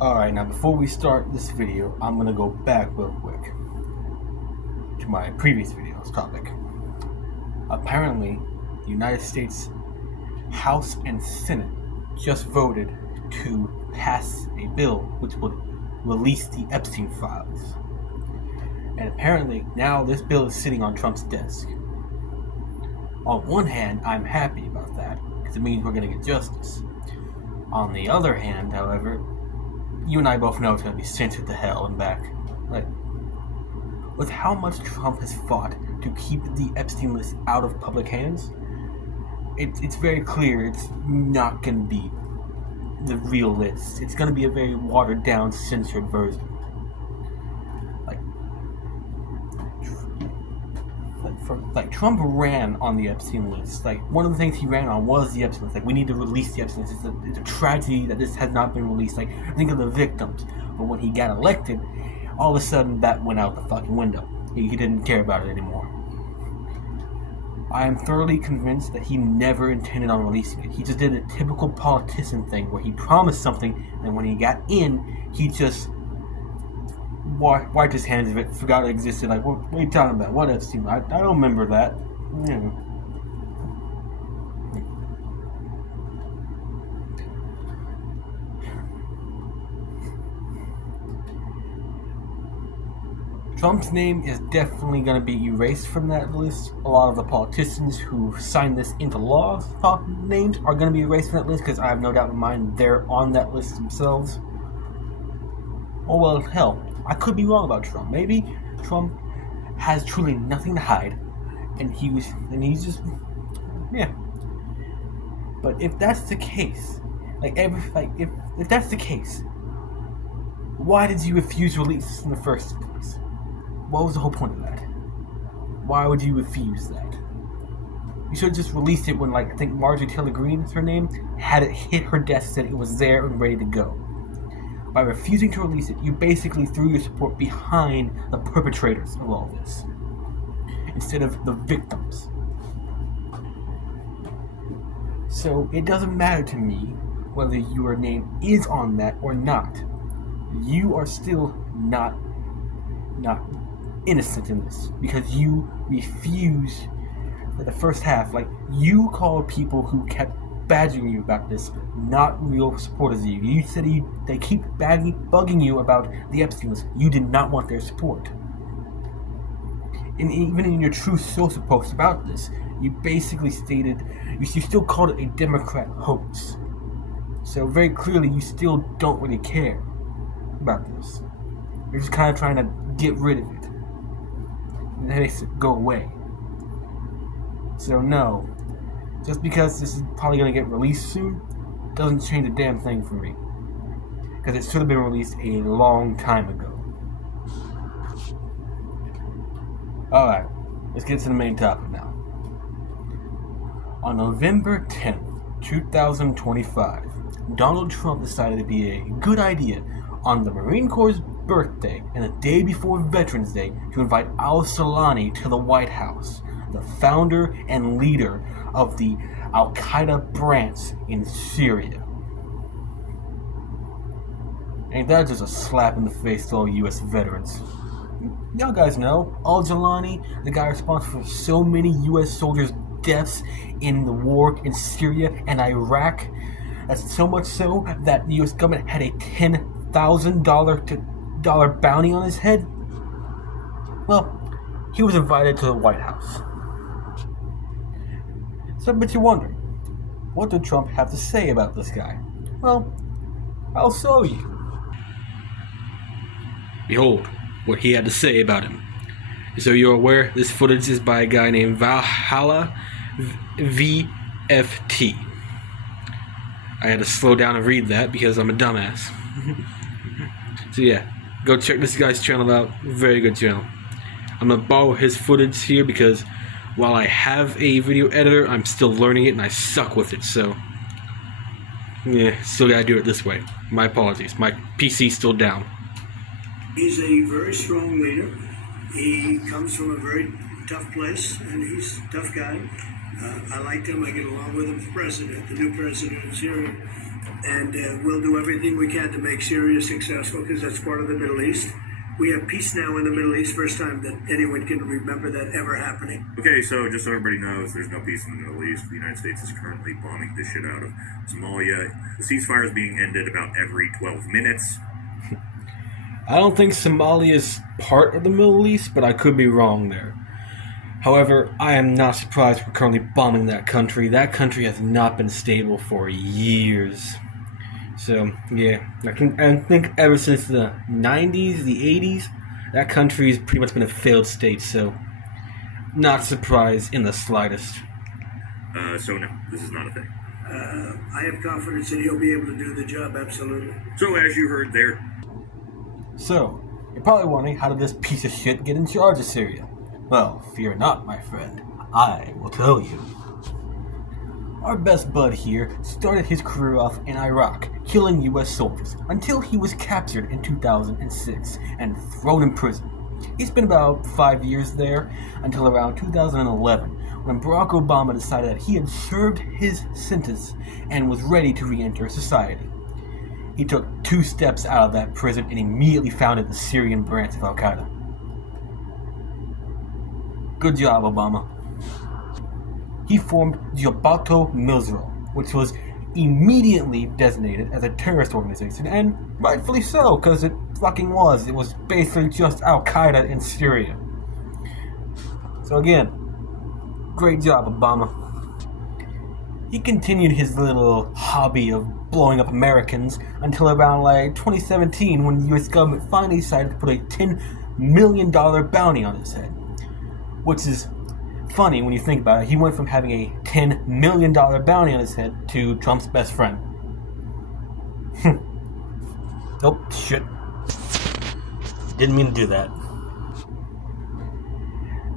Alright, now before we start this video, I'm gonna go back real quick to my previous video's topic. Apparently, the United States House and Senate just voted to pass a bill which would release the Epstein files. And apparently, now this bill is sitting on Trump's desk. On one hand, I'm happy about that, because it means we're gonna get justice. On the other hand, however, you and I both know it's going to be censored to hell and back. Like, with how much Trump has fought to keep the Epstein list out of public hands, it's very clear it's not going to be the real list. It's going to be a very watered down, censored version. Like Trump ran on the Epstein list. Like, one of the things he ran on was the Epstein list. Like, we need to release the Epstein list. It's a tragedy that this has not been released. Like, think of the victims. But when he got elected, all of a sudden that went out the fucking window. He didn't care about it anymore. I am thoroughly convinced that he never intended on releasing it. He just did a typical politician thing where he promised something, and when he got in, he just wiped his hands of it, forgot it existed. Like, what are you talking about? What Epstein? I don't remember that. Yeah. Trump's name is definitely going to be erased from that list. A lot of the politicians who signed this into law names are going to be erased from that list, because I have no doubt in my mind they're on that list themselves. Oh well, hell, I could be wrong about Trump. Maybe Trump has truly nothing to hide, and he's just, yeah. But if that's the case, if that's the case, why did you refuse release in the first place? What was the whole point of that? Why would you refuse that? You should have just released it when, I think Marjorie Taylor Greene is her name, had it hit her desk, said it was there and ready to go. By refusing to release it, you basically threw your support behind the perpetrators of all this, instead of the victims. So it doesn't matter to me whether your name is on that or not. You are still not innocent in this, because you refuse. For the first half, you called people who kept badgering you about this not real supporters of you. You said they keep bugging you about the Epstein list. You did not want their support. And even in your true social post about this, you basically stated, you still called it a Democrat hoax. So very clearly you still don't really care about this. You're just kind of trying to get rid of it. And that makes it go away. So no, just because this is probably going to get released soon doesn't change a damn thing for me, because it should have been released a long time ago. Alright, let's get to the main topic now. On November 10th, 2025, Donald Trump decided it'd be a good idea on the Marine Corps' birthday and the day before Veterans Day to invite al-Awlaki to the White House, the founder and leader of the Al-Qaeda branch in Syria. Ain't that just a slap in the face to all U.S. veterans? Y'all guys know, al-Awlaki, the guy responsible for so many U.S. soldiers' deaths in the war in Syria and Iraq. That's so much so that the U.S. government had a $10,000 bounty on his head. Well, he was invited to the White House. So, but you wonder, what did Trump have to say about this guy? Well, I'll show you. Behold what he had to say about him. So you're aware, this footage is by a guy named Valhalla V.F.T. I had to slow down and read that because I'm a dumbass. So yeah, go check this guy's channel out. Very good channel. I'm going to borrow his footage here because while I have a video editor, I'm still learning it and I suck with it, so yeah, still gotta do it this way. My apologies. My PC's still down. He's a very strong leader. He comes from a very tough place, and he's a tough guy. I like him. I get along with him. The new president of Syria. and we'll do everything we can to make Syria successful because that's part of the Middle East. We have peace now in the Middle East, first time that anyone can remember that ever happening. Okay, so just so everybody knows, there's no peace in the Middle East. The United States is currently bombing the shit out of Somalia. The ceasefire is being ended about every 12 minutes. I don't think Somalia is part of the Middle East, but I could be wrong there. However, I am not surprised we're currently bombing that country. That country has not been stable for years. So, yeah, I think ever since the 90s, the 80s, that country's pretty much been a failed state, so not surprised in the slightest. So no, this is not a thing. I have confidence that he'll be able to do the job, absolutely. So as you heard there... So, you're probably wondering, how did this piece of shit get in charge of Syria? Well, fear not, my friend. I will tell you. Our best bud here started his career off in Iraq, killing U.S. soldiers, until he was captured in 2006 and thrown in prison. He spent about 5 years there, until around 2011, when Barack Obama decided that he had served his sentence and was ready to re-enter society. He took 2 steps out of that prison and immediately founded the Syrian branch of Al-Qaeda. Good job, Obama. He formed Jabhat al-Nusra, which was immediately designated as a terrorist organization, and rightfully so, because it fucking was. It was basically just Al-Qaeda in Syria. So again, great job, Obama. He continued his little hobby of blowing up Americans until around 2017, when the US government finally decided to put a $10 million bounty on his head. Which is funny when you think about it. He went from having a $10 million bounty on his head to Trump's best friend. Oh, shit. Didn't mean to do that.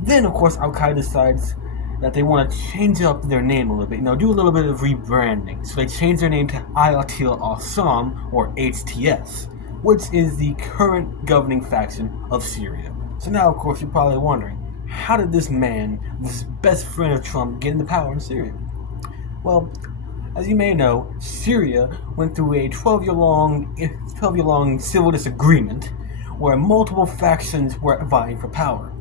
Then, of course, Al-Qaeda decides that they want to change up their name a little bit, do a little bit of rebranding. So they changed their name to Ayatul Assam, or HTS, which is the current governing faction of Syria. So now, of course, you're probably wondering, how did this man, this best friend of Trump, get into power in Syria? Well, as you may know, Syria went through a 12-year-long civil disagreement where multiple factions were vying for power.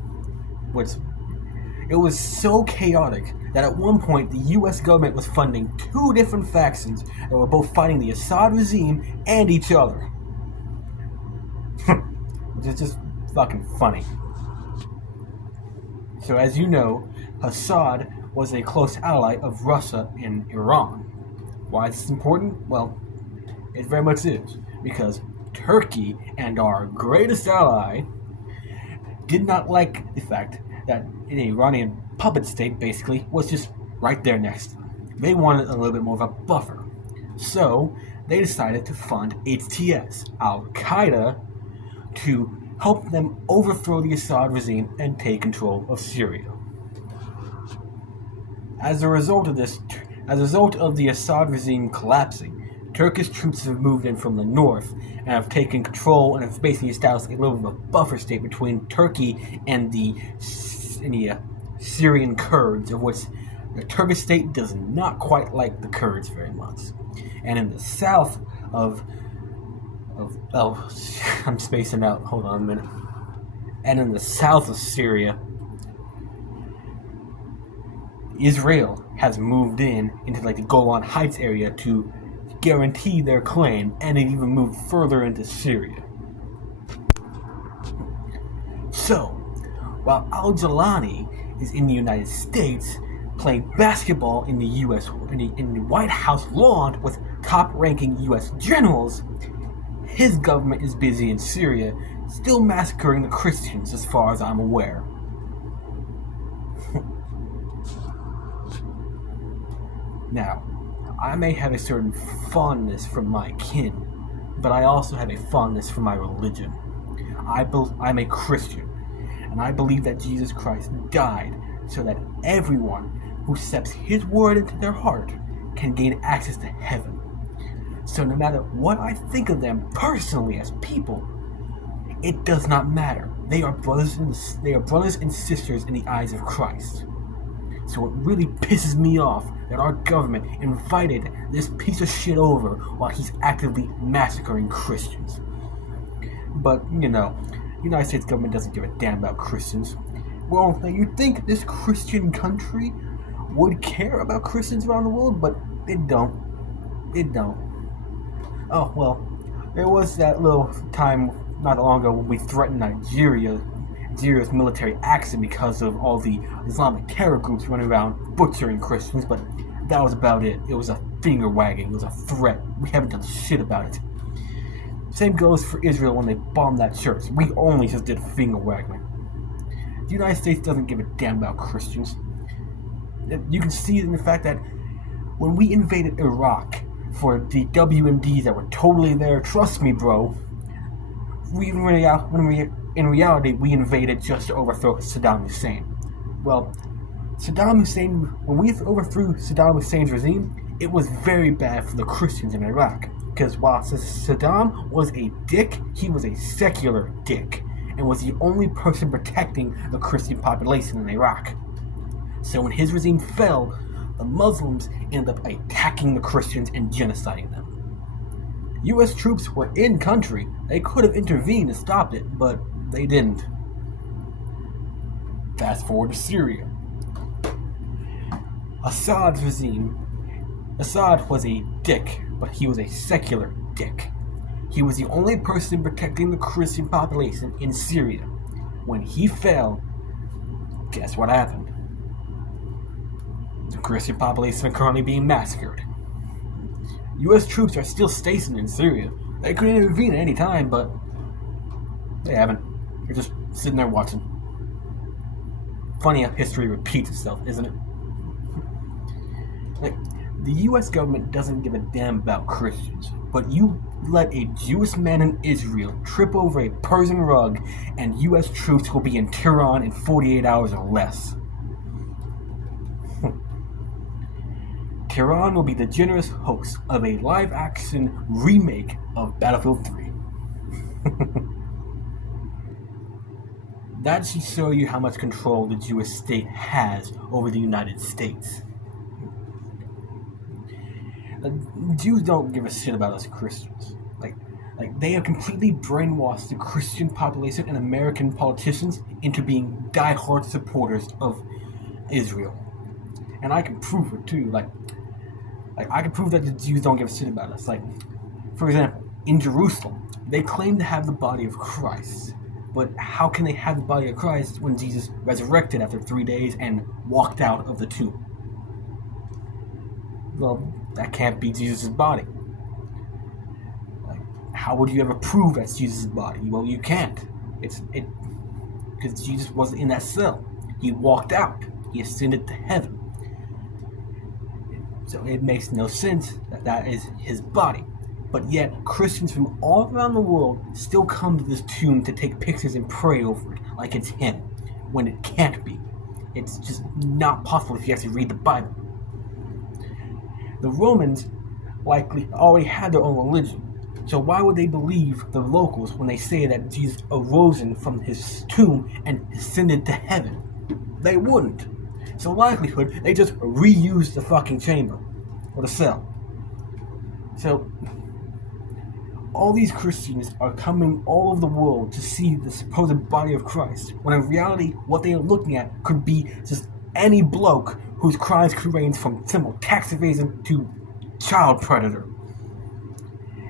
It was so chaotic that at one point the US government was funding 2 different factions that were both fighting the Assad regime and each other. Which is just fucking funny. So as you know, Assad was a close ally of Russia and Iran. Why is this important? Well, it very much is. Because Turkey, and our greatest ally, did not like the fact that an Iranian puppet state basically was just right there next to them. They wanted a little bit more of a buffer. So they decided to fund HTS, Al-Qaeda, to help them overthrow the Assad regime and take control of Syria. As a result of the Assad regime collapsing, Turkish troops have moved in from the north and have taken control and have basically established a little bit of a buffer state between Turkey and the Syrian Kurds, of which the Turkish state does not quite like the Kurds very much. And in the south of I'm spacing out, hold on a minute. And in the south of Syria, Israel has moved into the Golan Heights area to guarantee their claim, and it even moved further into Syria. So, while Al-Jilani is in the United States playing basketball in the U.S. in the White House lawn with top-ranking U.S. generals, his government is busy in Syria, still massacring the Christians as far as I'm aware. Now, I may have a certain fondness for my kin, but I also have a fondness for my religion. I'm a Christian, and I believe that Jesus Christ died so that everyone who accepts his word into their heart can gain access to heaven. So no matter what I think of them personally as people, it does not matter. They are brothers and sisters in the eyes of Christ. So it really pisses me off that our government invited this piece of shit over while he's actively massacring Christians. But, the United States government doesn't give a damn about Christians. Well, now you'd think this Christian country would care about Christians around the world, but it don't. It don't. Oh, well, there was that little time not long ago when we threatened Nigeria's military action because of all the Islamic terror groups running around butchering Christians, but that was about it. It was a finger wagging. It was a threat. We haven't done shit about it. Same goes for Israel when they bombed that church. We only just did finger wagging. The United States doesn't give a damn about Christians. You can see it in the fact that when we invaded Iraq for the WMDs that were totally there, trust me, bro, in reality, we invaded just to overthrow Saddam Hussein. Well, when we overthrew Saddam Hussein's regime, it was very bad for the Christians in Iraq. Because while Saddam was a dick, he was a secular dick, and was the only person protecting the Christian population in Iraq. So when his regime fell, the Muslims ended up attacking the Christians and genociding them. U.S. troops were in country. They could have intervened and stopped it, but they didn't. Fast forward to Syria. Assad's regime. Assad was a dick, but he was a secular dick. He was the only person protecting the Christian population in Syria. When he fell, guess what happened? The Christian population are currently being massacred. U.S. troops are still stationed in Syria. They could intervene at any time, but they haven't. They're just sitting there watching. Funny how history repeats itself, isn't it? The U.S. government doesn't give a damn about Christians, but you let a Jewish man in Israel trip over a Persian rug, and U.S. troops will be in Tehran in 48 hours or less. Tehran will be the generous host of a live-action remake of Battlefield 3. That should show you how much control the Jewish state has over the United States. Jews don't give a shit about us Christians. Like they have completely brainwashed the Christian population and American politicians into being diehard supporters of Israel. And I can prove it too. Like I can prove that the Jews don't give a shit about us. Like, for example, in Jerusalem, they claim to have the body of Christ. But how can they have the body of Christ when Jesus resurrected after 3 days and walked out of the tomb? Well, that can't be Jesus' body. How would you ever prove that's Jesus' body? Well, you can't. Because Jesus wasn't in that cell. He walked out. He ascended to heaven. So it makes no sense that that is his body. But yet, Christians from all around the world still come to this tomb to take pictures and pray over it like it's him, when it can't be. It's just not possible if you actually read the Bible. The Romans likely already had their own religion. So why would they believe the locals when they say that Jesus arose from his tomb and ascended to heaven? They wouldn't. So likelihood, they just reused the fucking chamber, or the cell. So, all these Christians are coming all over the world to see the supposed body of Christ, when in reality, what they are looking at could be just any bloke whose crimes could range from simple tax evasion to child predator.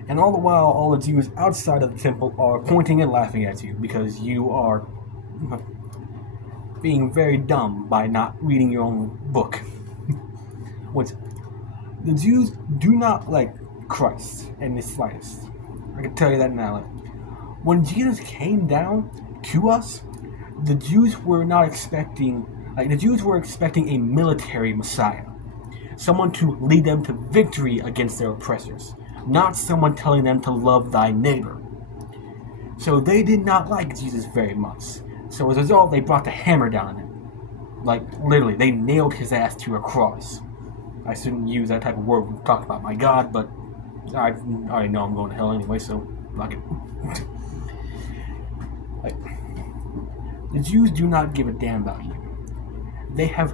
And all the while, all the Jews outside of the temple are pointing and laughing at you because you are being very dumb by not reading your own book. Which, the Jews do not like Christ in the slightest. I can tell you that now. When Jesus came down to us, the Jews were not expecting, the Jews were expecting a military Messiah. Someone to lead them to victory against their oppressors. Not someone telling them to love thy neighbor. So they did not like Jesus very much. So as a result, they brought the hammer down on him. Like, literally, they nailed his ass to a cross. I shouldn't use that type of word when talking about my God, but I already know I'm going to hell anyway, so fuck it. The Jews do not give a damn about you. They have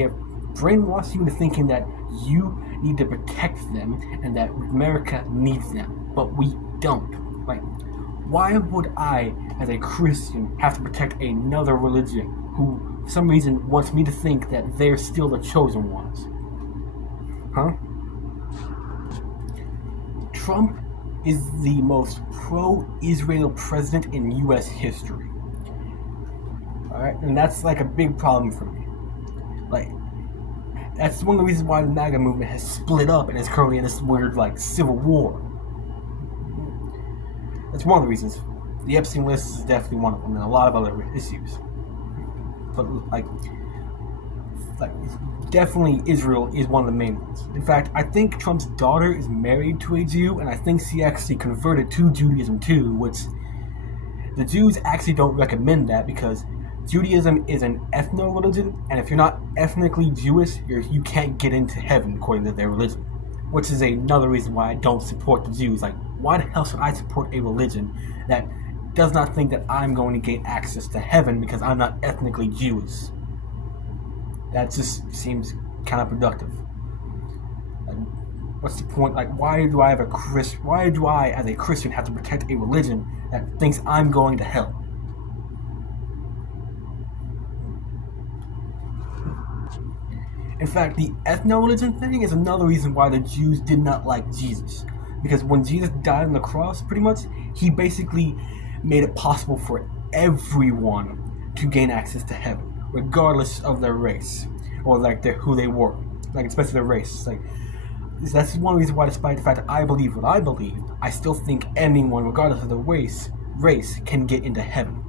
have brainwashed you into thinking that you need to protect them and that America needs them, but we don't. Like, why would I, as a Christian, have to protect another religion who, for some reason, wants me to think that they're still the chosen ones? Huh? Trump is the most pro-Israel president in U.S. history. Alright? And that's like a big problem for me. Like, that's one of the reasons why the MAGA movement has split up and is currently in this weird, like, civil war. That's one of the reasons. The Epstein list is definitely one of them, and a lot of other issues. But, like definitely Israel is one of the main ones. In fact, I think Trump's daughter is married to a Jew, and I think she actually converted to Judaism too, which the Jews actually don't recommend that because Judaism is an ethno-religion, and if you're not ethnically Jewish, you can't get into heaven according to their religion. Which is another reason why I don't support the Jews. Like, why the hell should I support a religion that does not think that I'm going to gain access to heaven because I'm not ethnically Jewish? That just seems counterproductive. Like, what's the point? Like, why do I, as a Christian, have to protect a religion that thinks I'm going to hell? In fact, the ethno-religion thing is another reason why the Jews did not like Jesus. Because when Jesus died on the cross, pretty much, he basically made it possible for everyone to gain access to heaven, regardless of their race, or like who they were, like especially their race. Like, that's one reason why, despite the fact that I believe what I believe, I still think anyone, regardless of their race, can get into heaven.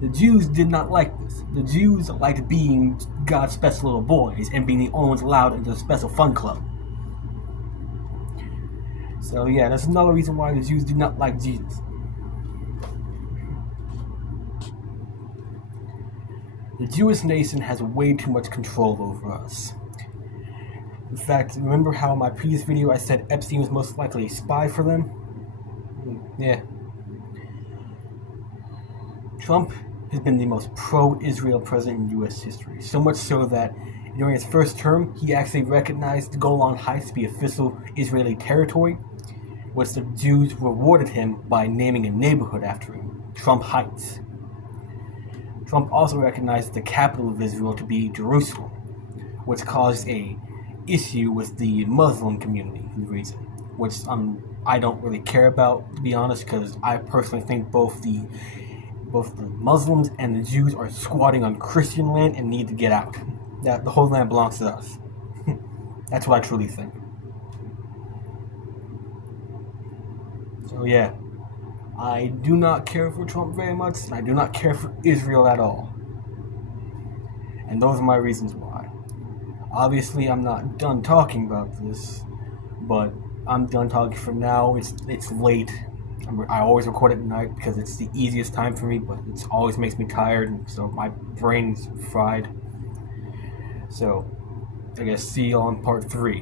The Jews did not like this. The Jews liked being God's special little boys and being the only ones allowed into the special fun club. So yeah, that's another reason why the Jews did not like Jesus. The Jewish nation has way too much control over us. In fact, remember how in my previous video I said Epstein was most likely a spy for them? Yeah. Trump has been the most pro-Israel president in U.S. history. So much so that during his first term, he actually recognized the Golan Heights to be official Israeli territory, which the Jews rewarded him by naming a neighborhood after him, Trump Heights. Trump also recognized the capital of Israel to be Jerusalem, which caused a issue with the Muslim community in the region, which I don't really care about, to be honest, because I personally think both the Muslims and the Jews are squatting on Christian land and need to get out. That the whole land belongs to us. That's what I truly think. So yeah, I do not care for Trump very much, and I do not care for Israel at all. And those are my reasons why. Obviously, I'm not done talking about this, but I'm done talking for now. It's late. I always record at night because it's the easiest time for me, but it always makes me tired, and so my brain's fried. So, I guess see you on part 3.